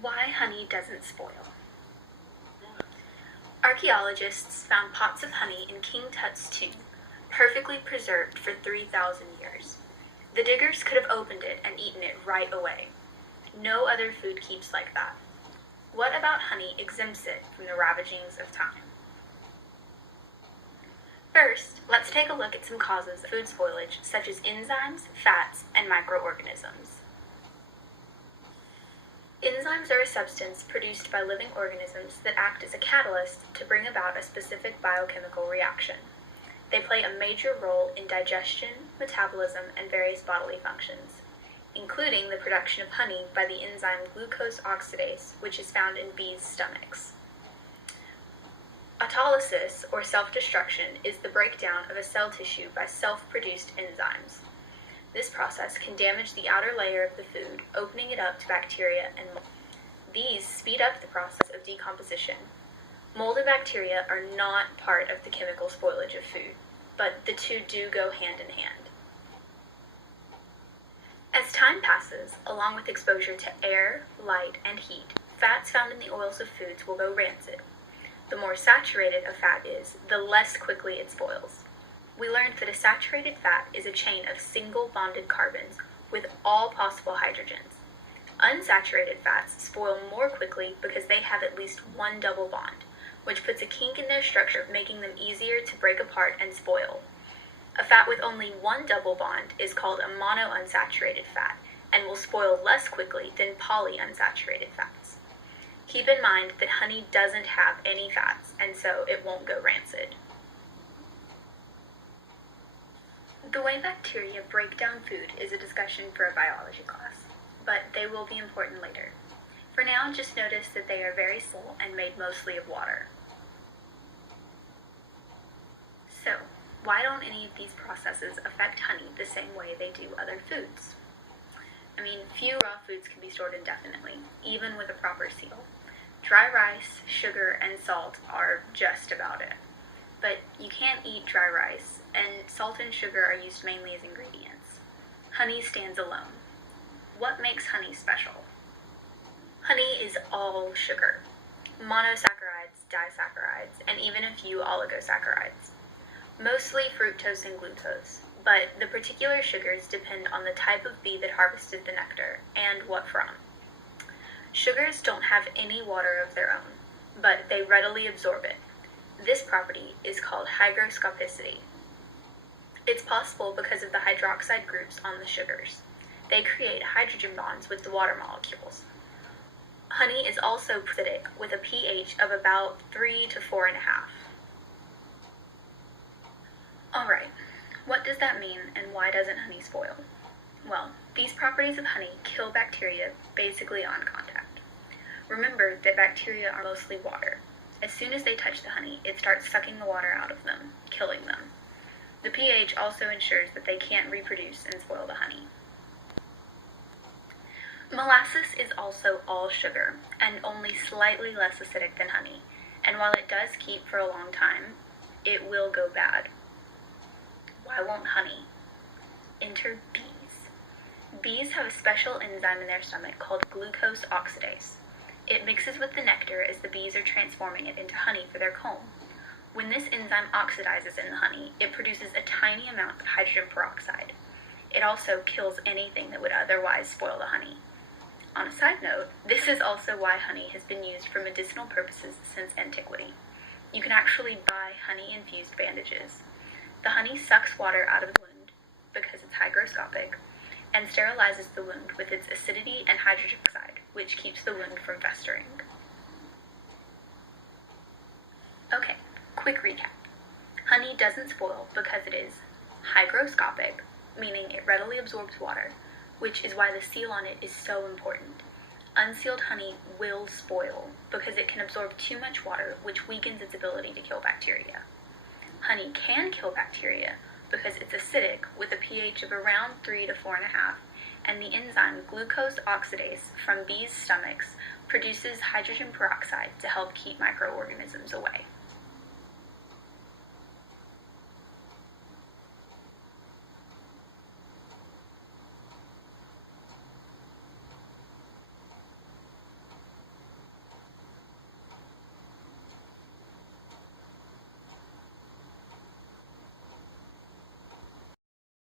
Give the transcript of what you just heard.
Why honey doesn't spoil. Archaeologists found pots of honey in King Tut's tomb, perfectly preserved for 3,000 years. The diggers could have opened it and eaten it right away. No other food keeps like that. What about honey exempts it from the ravagings of time? First, let's take a look at some causes of food spoilage, such as enzymes, fats, and microorganisms. Enzymes are a substance produced by living organisms that act as a catalyst to bring about a specific biochemical reaction. They play a major role in digestion, metabolism, and various bodily functions, including the production of honey by the enzyme glucose oxidase, which is found in bees' stomachs. Autolysis, or self-destruction, is the breakdown of a cell tissue by self-produced enzymes. This process can damage the outer layer of the food, opening it up to bacteria and mold. These speed up the process of decomposition. Mold and bacteria are not part of the chemical spoilage of food, but the two do go hand in hand. As time passes, along with exposure to air, light, and heat, fats found in the oils of foods will go rancid. The more saturated a fat is, the less quickly it spoils. We learned that a saturated fat is a chain of single bonded carbons with all possible hydrogens. Unsaturated fats spoil more quickly because they have at least one double bond, which puts a kink in their structure, making them easier to break apart and spoil. A fat with only one double bond is called a monounsaturated fat and will spoil less quickly than polyunsaturated fats. Keep in mind that honey doesn't have any fats, and so it won't go rancid. The way bacteria break down food is a discussion for a biology class, but they will be important later. For now, just notice that they are very slow and made mostly of water. So, why don't any of these processes affect honey the same way they do other foods? I mean, few raw foods can be stored indefinitely, even with a proper seal. Dry rice, sugar, and salt are just about it. But you can't eat dry rice, and salt and sugar are used mainly as ingredients. Honey stands alone. What makes honey special? Honey is all sugar. Monosaccharides, disaccharides, and even a few oligosaccharides. Mostly fructose and glucose, but the particular sugars depend on the type of bee that harvested the nectar and what from. Sugars don't have any water of their own, but they readily absorb it. This property is called hygroscopicity. It's possible because of the hydroxide groups on the sugars. They create hydrogen bonds with the water molecules. Honey is also acidic with a pH of about 3 to 4.5. Alright, what does that mean and why doesn't honey spoil? Well, these properties of honey kill bacteria basically on contact. Remember that bacteria are mostly water. As soon as they touch the honey, it starts sucking the water out of them, killing them. The pH also ensures that they can't reproduce and spoil the honey. Molasses is also all sugar, and only slightly less acidic than honey, and while it does keep for a long time, it will go bad. Why won't honey? Enter bees. Bees have a special enzyme in their stomach called glucose oxidase. It mixes with the nectar as the bees are transforming it into honey for their comb. When this enzyme oxidizes in the honey, it produces a tiny amount of hydrogen peroxide. It also kills anything that would otherwise spoil the honey. On a side note, this is also why honey has been used for medicinal purposes since antiquity. You can actually buy honey-infused bandages. The honey sucks water out of the wound because it's hygroscopic, and sterilizes the wound with its acidity and hydrogen peroxide, which keeps the wound from festering. Okay, quick recap. Honey doesn't spoil because it is hygroscopic, meaning it readily absorbs water, which is why the seal on it is so important. Unsealed honey will spoil because it can absorb too much water, which weakens its ability to kill bacteria. Honey can kill bacteria because it's acidic with a pH of around 3 to 4.5, and the enzyme glucose oxidase from bees' stomachs produces hydrogen peroxide to help keep microorganisms away.